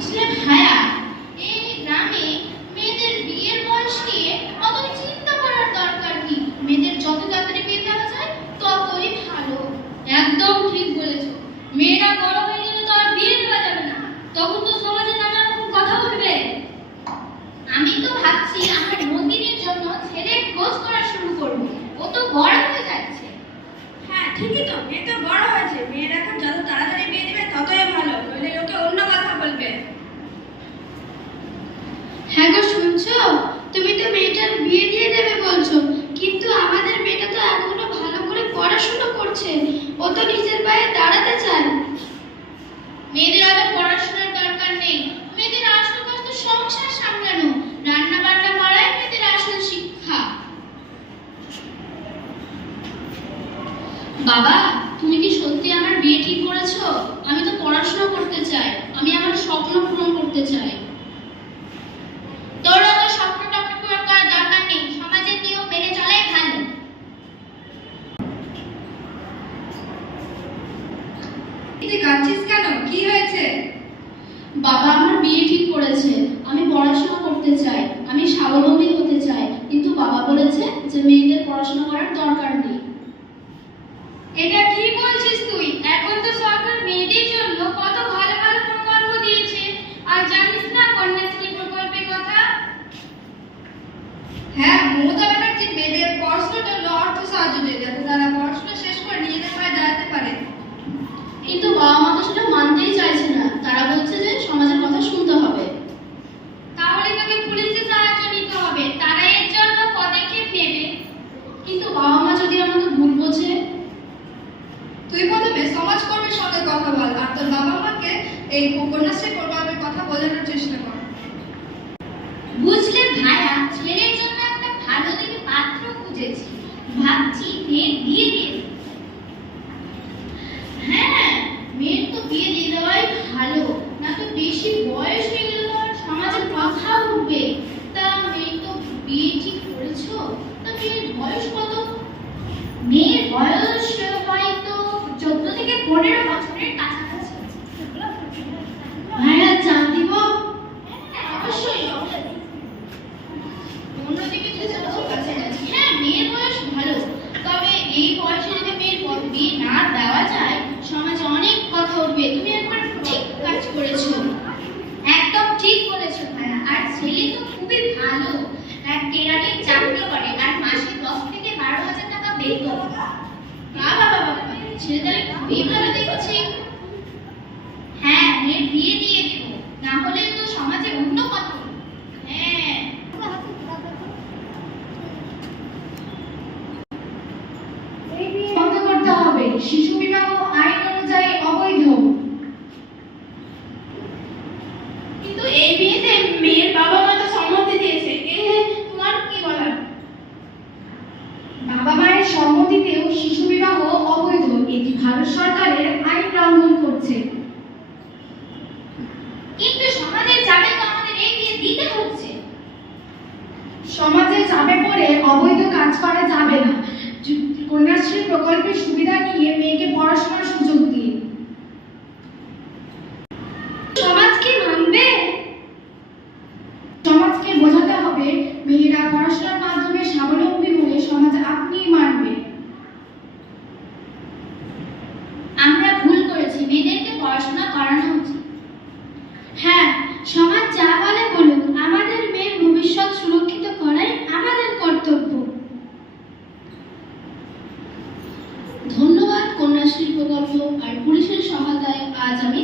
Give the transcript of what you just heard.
বুঝলে ভাইয়া, এই গ্রামে মেয়েদের বিয়ের বয়স নিয়ে অত চিন্তা করার দরকার কি। মেয়েদের যত তাড়াতাড়ি বিয়ে দেওয়া যায় ততই ভালো। একদম ঠিক বলেছো। মেয়েরা বড় হয়ে গেলে তো আর বিয়ে দেওয়া যাবে না, তখন তো সমাজে নানা রকম কথা উঠবে। আমি তো ভাবছি আমার নন্দিনীর জন্য ছেলের খোঁজ করা শুরু করবো। ও তো বড় হয়ে যাচ্ছে। হ্যাঁ ঠিকই তো, মেয়ে তো বড় হয়েছে। মেয়েরা এখন যত তাড়াতাড়ি বিয়ে দেবে ততই ভালো, নইলে লোকে অন্য কথা বলবে। হ্যাঁ গো, শুনছো? তুমি তো মেয়েটার বিয়ে দিয়ে দেবে বলছো, কিন্তু আমাদের মেয়েটা তো এখনো ভালো করে পড়াশোনা করছে। ও তো নিজের পায়ে দাঁড়াতে চায়। মেয়েদের অত পড়াশোনার দরকার নেই। মেয়েদের আসল কাজ তো সংসার সামলানো, রান্না বান্না করাই মেয়েদের আসল শিক্ষা। বাবা, তুমি কি সত্যি আমার বিয়ে ঠিক করেছো? আমি তো পড়াশোনা করতে চাই, আমি আমার স্বপ্ন পূরণ করতে চাই। তোর অত স্বপ্ন টপ্ন পূরণ করার দরকার নেই। সমাজের নিয়ম মেনে চলাই ভালো। তুই কাঁদছিস কেন? কি হয়েছে? বাবা আমার বিয়ে ঠিক করেছে। আমি পড়াশোনা করতে চাই, আমি স্বাবলম্বী হতে চাই, কিন্তু বাবা বলেছে যে মেয়েদের পড়াশোনা করার দরকার নেই। এটা কি বলছিস তুই? এখন তো সরকার মেয়েদের জন্য কত ভালো ভালো প্রকল্প দিয়েছে। আর জানিস না কন্যাশ্রী প্রকল্পের কথা? হ্যাঁ, মমতা ব্যানার্জি মেয়েদের পড়াশোনার জন্য অর্থ সাহায্য দেয়, যাতে তারা পড়াশোনা শেষ করে নিজেদের পায়ে দাঁড়াতে পারে। কিন্তু বাবা মা তো সেটা মানতেই চাইছে না। তারা বলছে যে সমাজের কথা শুনতে হবে। তাহলে তোকে পুলিশের সাহায্য নিতে হবে, তারা এর জন্য পদক্ষেপ নেবে। কিন্তু বাবা মা যদি আমাকে ভুল বোঝে? তুই প্রথমে সমাজকর্মীর সঙ্গে কথা বল, আর তোর বাবা মাকে এই কন্যাশ্রী প্রকল্পের কথা বোঝানোর চেষ্টা কর। বুঝলে ভাইয়া, ছেলের জন্য একটা ভালো দেখে পাত্র খুঁজেছি। ভাবছি মেয়ের বিয়ে দিয়ে দেব। হ্যাঁ, মেয়ের তো বিয়ে দিয়ে দেওয়াই ভালো, না তো বেশি বয়স হয়ে গেলে তো আর সমাজে কথা উঠবে। তা মেয়ে তো বিয়ে ঠিক করেছো, তা মেয়ের বয়স কত? মেয়ের বয়স হয়তো 14 থেকে 15 বছরের কাছাকাছি। ভাইয়া চান দিব? হ্যাঁ, অবশ্যই। অন্যদিকে যদি বছর কাছাকাছি। হ্যাঁ, মেয়ের বয়স ভালো, তবে এই বয়সে যদি মেয়ের বিয়ে না দেওয়া যায় সমাজে অনেক কথা উঠবে। তুমি একবার ঠিক কাজ করেছো, একদম ঠিক বলেছো ভাইয়া। আর ছেলে তো খুবই ভালো, এক কেরানির চাকরি করে, আর মাসে 10 থেকে 12,000 টাকা বেতন। বাবা বাবা, ছেলেটা খুবই ভালো দেখছি। হ্যাঁ, মেয়ের বিয়ে দিয়ে দেব, না হলে তো সমাজে অন্য কথা উঠবে। হ্যাঁ, এই বিয়ে বন্ধ করতে হবে। শিশু বিবাহ আইন অনুযায়ী অবৈধ। কিন্তু এই বিয়েতে মেয়ের বাবা মা তো সম্মতি দিয়েছে। তোমার কি বলার? বাবা মায়ের সম্মতিতেও শিশু বিবাহ অবৈধ। এটি ভারত সরকারের আইন লঙ্ঘন করছে। কিন্তু সমাজের চাপে তো আমাদের এই বিয়ে দিতে হচ্ছে। সমাজে চাপে পড়ে অবৈধ কাজ করা যাবে না। কন্যাশ্রী প্রকল্পের সুবিধা নিয়ে মেয়েকে পড়াশোনার সুযোগ দিন। সমাজ কি মানবে? সমাজকে বোঝাতে হবে মেয়েরা পড়াশোনার মাধ্যমে স্বাবলম্বী হলে সমাজ আপনিই মানবে। আমরা ভুল করেছি, মেয়েদেরকে পড়াশোনা করানো উচিত। হ্যাঁ, সমাজ যা বলে বলুক, আমাদের মেয়ের ভবিষ্যৎ সুরক্ষিত করাই আমাদের কর্তব্য। ধন্যবাদ কন্যাশ্রী প্রকল্প আর পুলিশের সহায়তায় আজ আমি